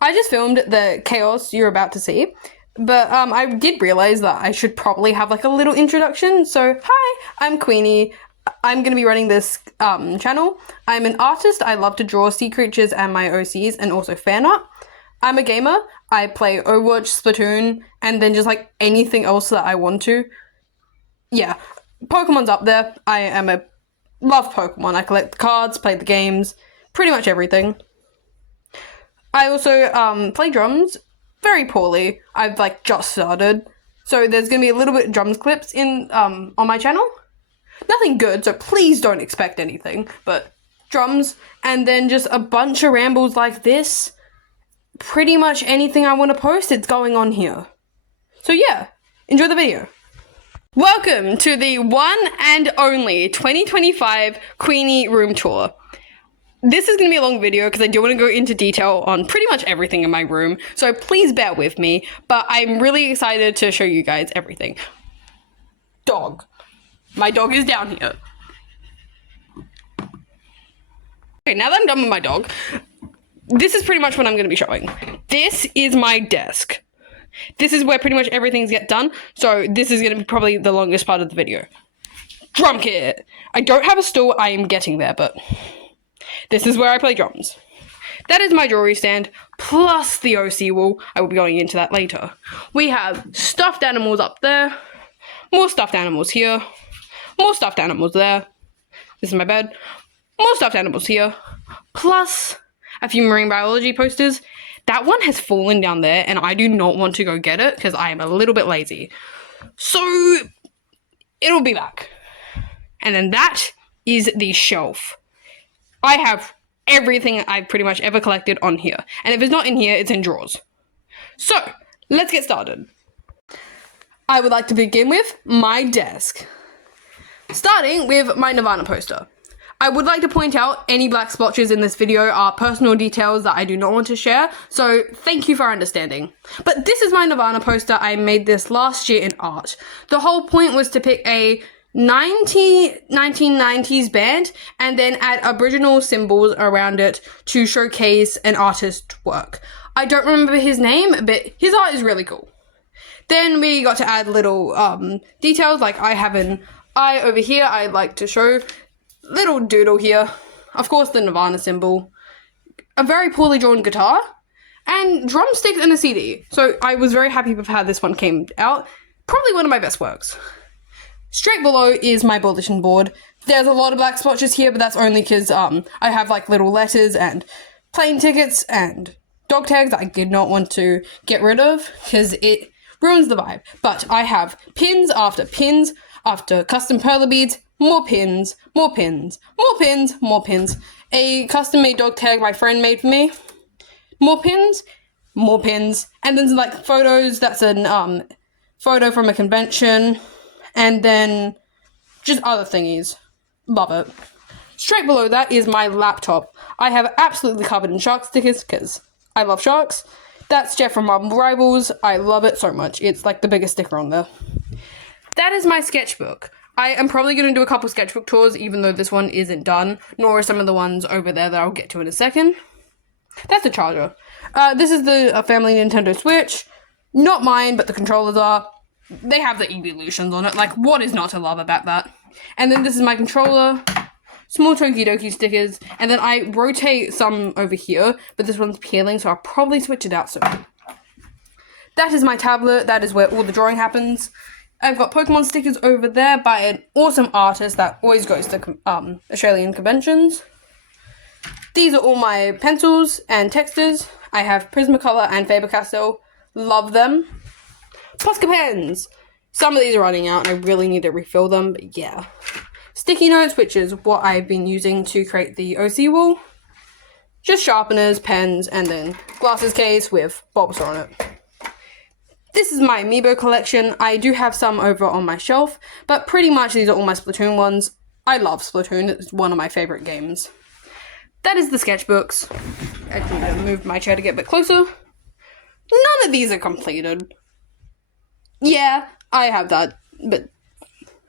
I just filmed the chaos you're about to see, but I did realize that I should probably have like a little introduction. So, hi, I'm Queenie. I'm going to be running this channel. I'm an artist. I love to draw sea creatures and my OCs and also fan art. I'm a gamer. I play Overwatch, Splatoon, and then just like anything else that I want to. Yeah, Pokemon's up there. Love Pokemon. I collect the cards, play the games, pretty much everything. I also play drums very poorly. I've like just started. So there's going to be a little bit of drums clips in on my channel. Nothing good, so please don't expect anything, but drums, and then just a bunch of rambles like this. Pretty much anything I want to post, it's going on here. So yeah, enjoy the video. Welcome to the one and only 2025 Queenie room tour. This is going to be a long video because I do want to go into detail on pretty much everything in my room, so please bear with me, but I'm really excited to show you guys everything. Dog. My dog is down here. Okay, now that I'm done with my dog, this is pretty much what I'm going to be showing. This is my desk. This is where pretty much everything's get done, so this is going to be probably the longest part of the video. Drum kit! I don't have a stool, I am getting there, but this is where I play drums. That is my jewelry stand, plus the OC wall. I will be going into that later. We have stuffed animals up there, more stuffed animals here, more stuffed animals there. This is my bed. More stuffed animals here, plus a few marine biology posters. That one has fallen down there, and I do not want to go get it because I am a little bit lazy. So, it'll be back. And then that is the shelf. I have everything I've pretty much ever collected on here. And if it's not in here, it's in drawers. So, let's get started. I would like to begin with my desk. Starting with my Nirvana poster. I would like to point out any black splotches in this video are personal details that I do not want to share, so thank you for understanding. But this is my Nirvana poster. I made this last year in art. The whole point was to pick a 1990s band and then add Aboriginal symbols around it to showcase an artist's work. I don't remember his name, but his art is really cool. Then we got to add little details, like I have an eye over here. I like to show little doodle here, of course the Nirvana symbol, a very poorly drawn guitar, and drumsticks and a CD. So I was very happy with how this one came out. Probably one of my best works. Straight below is my bulletin board. There's a lot of black splotches here, but that's only because I have like little letters and plane tickets and dog tags that I did not want to get rid of because it ruins the vibe. But I have pins after custom perler beads, more pins, more pins, more pins, more pins. A custom-made dog tag my friend made for me. More pins, and then some, like, photos. That's a photo from a convention, and then just other thingies. Love it. Straight below that is my laptop. I have absolutely covered in shark stickers because I love sharks. That's Jeff from Rambles. I love it so much. It's like the biggest sticker on there. That is my sketchbook. I am probably going to do a couple sketchbook tours, even though this one isn't done, nor are some of the ones over there that I'll get to in a second. That's the charger. This is the family Nintendo Switch. Not mine, but the controllers are. They have the evolutions on it. Like, what is not to love about that? And then this is my controller. Small Toki Doki stickers. And then I rotate some over here, but this one's peeling, so I'll probably switch it out soon. That is my tablet. That is where all the drawing happens. I've got Pokemon stickers over there by an awesome artist that always goes to Australian conventions. These are all my pencils and textures. I have Prismacolor and Faber-Castell. Love them. Posca pens. Some of these are running out and I really need to refill them, but yeah. Sticky notes, which is what I've been using to create the OC wall. Just sharpeners, pens, and then glasses case with Bulbasaur on it. This is my Amiibo collection. I do have some over on my shelf, but pretty much these are all my Splatoon ones. I love Splatoon. It's one of my favorite games. That is the sketchbooks. I need to move my chair to get a bit closer. None of these are completed. Yeah, I have that, but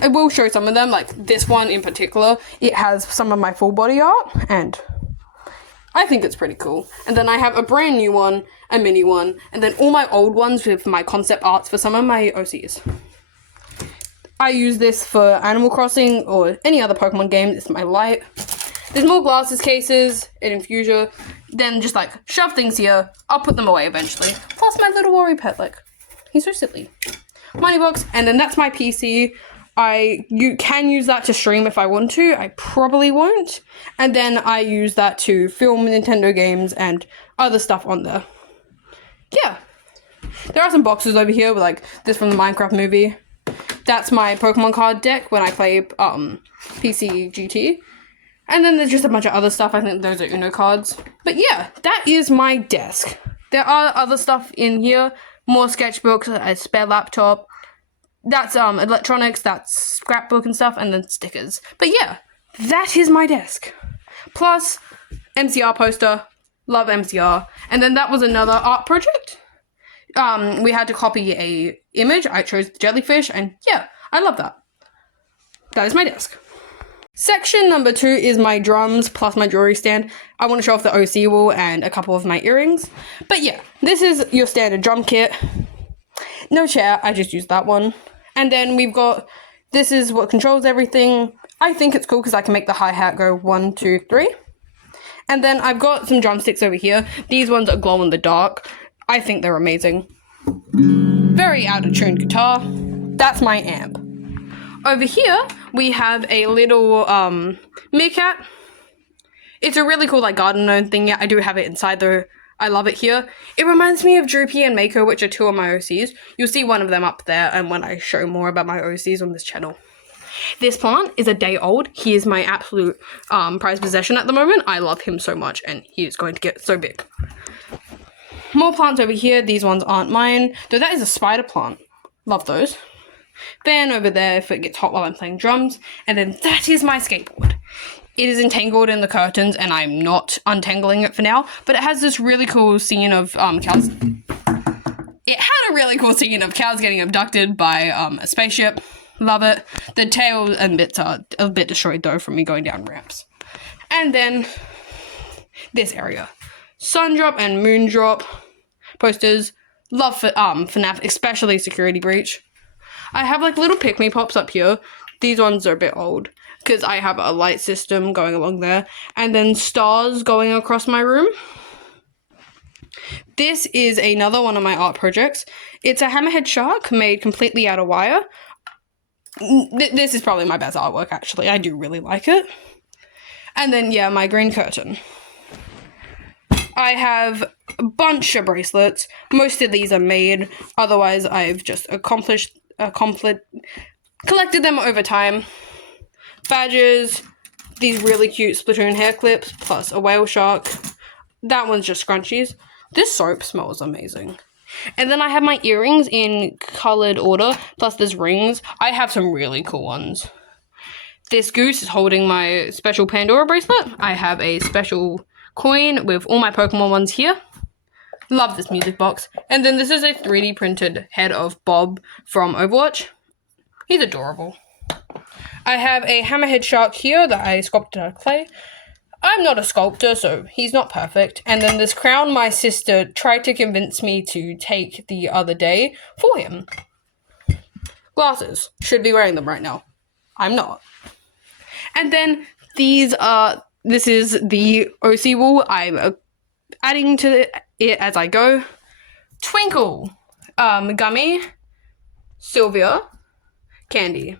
I will show some of them, like this one in particular. It has some of my full body art, and I think it's pretty cool. And then I have a brand new one, a mini one, and then all my old ones with my concept arts for some of my OCs. I use this for Animal Crossing or any other Pokemon game. It's my light. There's more glasses cases, an infuser, then just like shove things here. I'll put them away eventually. Plus my little worry pet, like, he's so silly. Money box, and then that's my PC. You can use that to stream if I want to. I probably won't. And then I use that to film Nintendo games and other stuff on there. Yeah. There are some boxes over here with like this from the Minecraft movie. That's my Pokemon card deck when I play PC GT. And then there's just a bunch of other stuff. I think those are Uno cards. But yeah, that is my desk. There are other stuff in here. More sketchbooks, a spare laptop. That's electronics, that's scrapbook and stuff, and then stickers. But yeah, that is my desk. Plus, MCR poster. Love MCR. And then that was another art project. We had to copy a image. I chose the jellyfish, and yeah, I love that. That is my desk. Section number 2 is my drums plus my jewelry stand. I want to show off the OC wall and a couple of my earrings. But yeah, this is your standard drum kit. No chair, I just used that one. And then we've got, this is what controls everything. I think it's cool because I can make the hi-hat go 1, 2, 3. And then I've got some drumsticks over here. These ones are glow in the dark. I think they're amazing. Very out of tune guitar. That's my amp. Over here, we have a little meerkat. It's a really cool like garden gnome thing. Yeah, I do have it inside though. I love it here. It reminds me of Droopy and Mako, which are 2 of my OCs. You'll see one of them up there and when I show more about my OCs on this channel. This plant is a day old. He is my absolute prized possession at the moment. I love him so much and he is going to get so big. More plants over here. These ones aren't mine. Though that is a spider plant. Love those. Fan over there if it gets hot while I'm playing drums. And then that is my skateboard. It is entangled in the curtains and I'm not untangling it for now. But it has this really cool scene of cows. It had a really cool scene of cows getting abducted by a spaceship. Love it. The tail and bits are a bit destroyed though from me going down ramps. And then this area. Sundrop and Moondrop posters. Love for FNAF, especially Security Breach. I have like little pick-me pops up here. These ones are a bit old because I have a light system going along there. And then stars going across my room. This is another one of my art projects. It's a hammerhead shark made completely out of wire. This is probably my best artwork actually. I do really like it. And then yeah, my green curtain. I have a bunch of bracelets. Most of these are made. Otherwise, I've just collected them over time. Badges, these really cute Splatoon hair clips, plus a whale shark. That one's just scrunchies. This soap smells amazing. And then I have my earrings in colored order, plus there's rings. I have some really cool ones. This goose is holding my special Pandora bracelet. I have a special coin with all my Pokemon ones here. Love this music box. And then this is a 3D printed head of Bob from Overwatch. He's adorable. I have a hammerhead shark here that I sculpted out of clay. I'm not a sculptor, so he's not perfect. And then this crown my sister tried to convince me to take the other day for him. Glasses. Should be wearing them right now. I'm not. And then these are... This is the OC wall. I'm adding to it as I go. Twinkle, Gummy, Sylvia, Candy,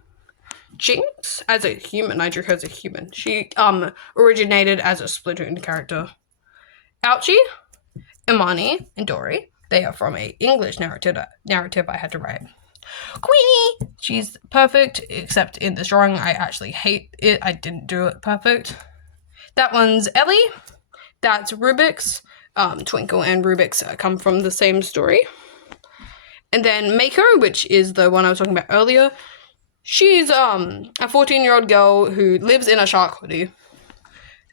Jinx as a human. I drew her as a human. She originated as a Splatoon character. Ouchie, Imani, and Dory. They are from a English narrative I had to write. Queenie, she's perfect, except in this drawing I actually hate it. I didn't do it perfect. That one's Ellie. That's Rubik's. Twinkle and Rubik's come from the same story. And then Mako, which is the one I was talking about earlier. She's a 14-year-old girl who lives in a shark hoodie.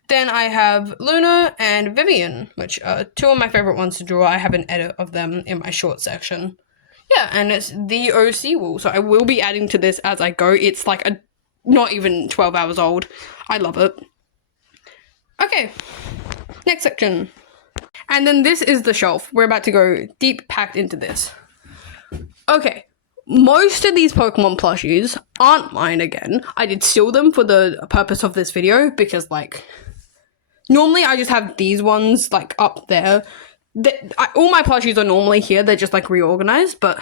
Then I have Luna and Vivian, which are 2 of my favorite ones to draw. I have an edit of them in my short section. Yeah, and it's the OC wall, so I will be adding to this as I go. It's like not even 12 hours old. I love it. Okay, Next section. And then this is the shelf. We're about to go deep packed into this. Okay. Most of these Pokemon plushies aren't mine again. I did steal them for the purpose of this video because, like, normally I just have these ones, like, up there. All my plushies are normally here. They're just, like, reorganized, but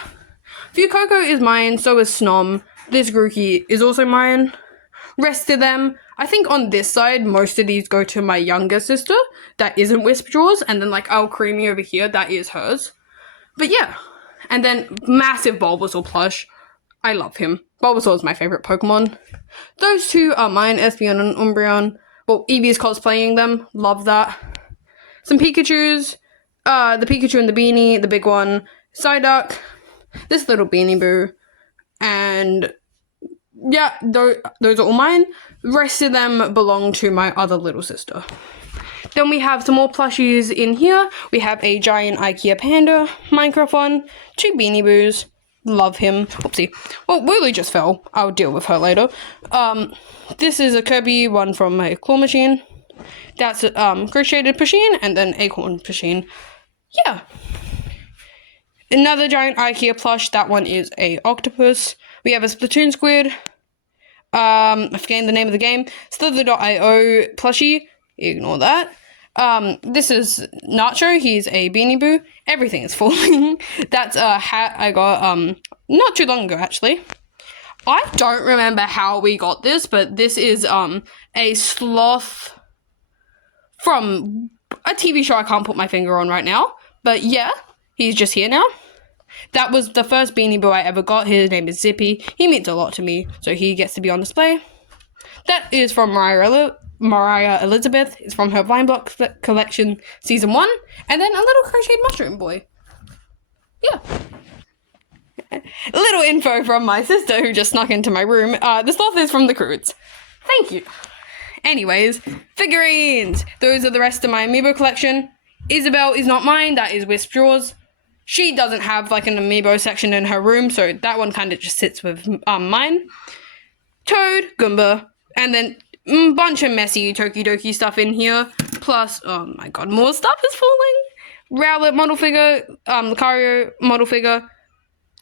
Fuecoco is mine, so is Snom. This Grookey is also mine. Rest of them, I think on this side, most of these go to my younger sister. That isn't Whisperjaws, and then, like, Creamy over here, that is hers. But yeah. And then massive Bulbasaur plush. I love him. Bulbasaur is my favorite Pokemon. Those two are mine, Espeon and Umbreon. Well, Eevee's cosplaying them. Love that. Some Pikachus. The Pikachu and the beanie, the big one. Psyduck. This little Beanie Boo. And yeah, those are all mine. The rest of them belong to my other little sister. Then we have some more plushies in here. We have a giant IKEA panda, Minecraft one, 2 Beanie Boos. Love him. Oopsie. Well, Wooloo just fell. I'll deal with her later. This is a Kirby one from my claw machine. That's a crocheted Pusheen and then acorn Pusheen. Yeah. Another giant IKEA plush. That one is a octopus. We have a Splatoon squid. I forget the name of the game. Slither.io plushie. Ignore that. This is Nacho. He's a Beanie Boo. Everything is falling. That's a hat I got, not too long ago, actually. I don't remember how we got this, but this is, a sloth from a TV show I can't put my finger on right now. But yeah, he's just here now. That was the first Beanie Boo I ever got. His name is Zippy. He means a lot to me, so he gets to be on display. That is from Mariah Elizabeth. It's from her Vine Block collection, season 1. And then a little crocheted mushroom boy. Yeah. A little info from my sister who just snuck into my room. The sloth is from the Croods. Thank you. Anyways, figurines. Those are the rest of my Amiibo collection. Isabel is not mine. That is Whisperjaws. She doesn't have, like, an Amiibo section in her room, so that one kind of just sits with mine. Toad, Goomba, and then a bunch of messy Tokidoki stuff in here. Plus, oh my god, more stuff is falling. Rowlet model figure, Lucario model figure,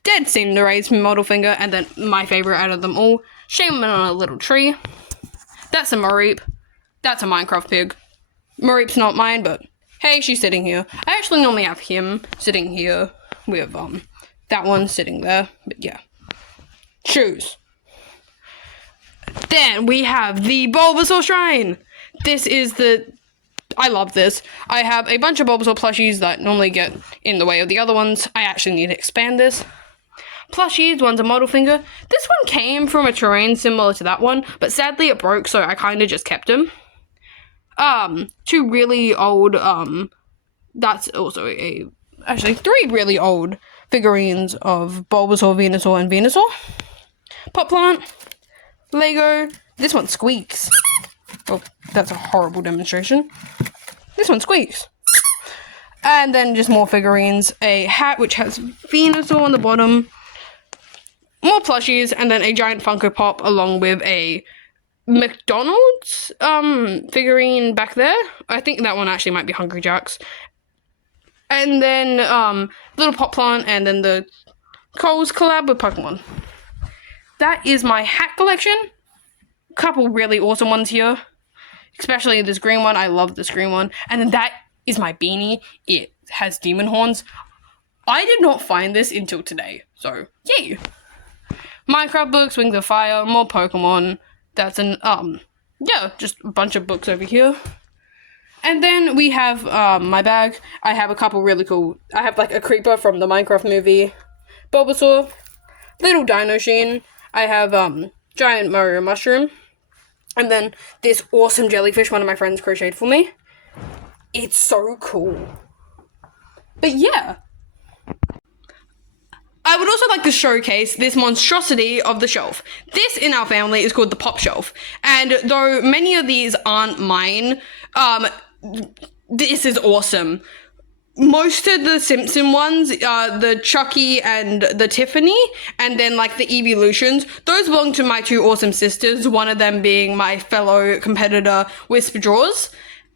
Dead Cinderace model figure, and then my favorite out of them all, Shaman on a little tree. That's a Mareep. That's a Minecraft pig. Mareep's not mine, but hey, she's sitting here. I actually normally have him sitting here with, that one sitting there, but yeah. Shoes. Then we have the Bulbasaur Shrine. This is I love this. I have a bunch of Bulbasaur plushies that normally get in the way of the other ones. I actually need to expand this. Plushies, one's a model finger. This one came from a terrain similar to that one, but sadly it broke, so I kind of just kept him. 2 really old, that's also actually 3 really old figurines of Bulbasaur, Venusaur, and Venusaur. Pot plant. Lego. This one squeaks. Oh, that's a horrible demonstration. This one squeaks. And then just more figurines. A hat which has Venusaur on the bottom. More plushies, and then a giant Funko Pop along with a McDonald's figurine back there. I think that one actually might be Hungry Jack's. And then little pot plant, and then the Coles collab with Pokemon. That is my hat collection. Couple really awesome ones here. Especially this green one. I love this green one. And then that is my beanie. It has demon horns. I did not find this until today. So, yay. Minecraft books, Wings of Fire, more Pokemon. That's an, yeah, just a bunch of books over here. And then we have, my bag. I have a couple really cool, I have like a creeper from the Minecraft movie. Bulbasaur. Little Dino Sheen. I have, giant Mario mushroom. And then this awesome jellyfish one of my friends crocheted for me. It's so cool. But yeah. I would also like to showcase this monstrosity of the shelf. This in our family is called the Pop Shelf. And though many of these aren't mine, this is awesome. Most of the Simpson ones, the Chucky and the Tiffany, and then like the Evolutions, those belong to my 2 awesome sisters, one of them being my fellow competitor Whisperjaws.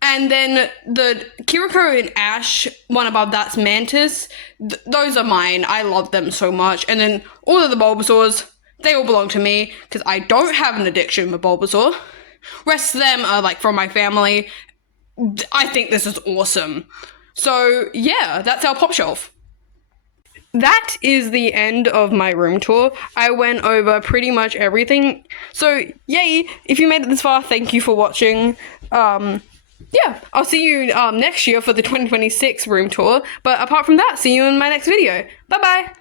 And then the Kiriko and Ash one above, that's Mantis. Those are mine. I love them so much. And then all of the Bulbasaurs, they all belong to me because I don't have an addiction with Bulbasaur. Rest of them are like from my family. I think this is awesome. So yeah, that's our pop shelf. That is the end of my room tour. I went over pretty much everything. So yay, if you made it this far, thank you for watching. Yeah, I'll see you next year for the 2026 room tour. But apart from that, see you in my next video. Bye bye.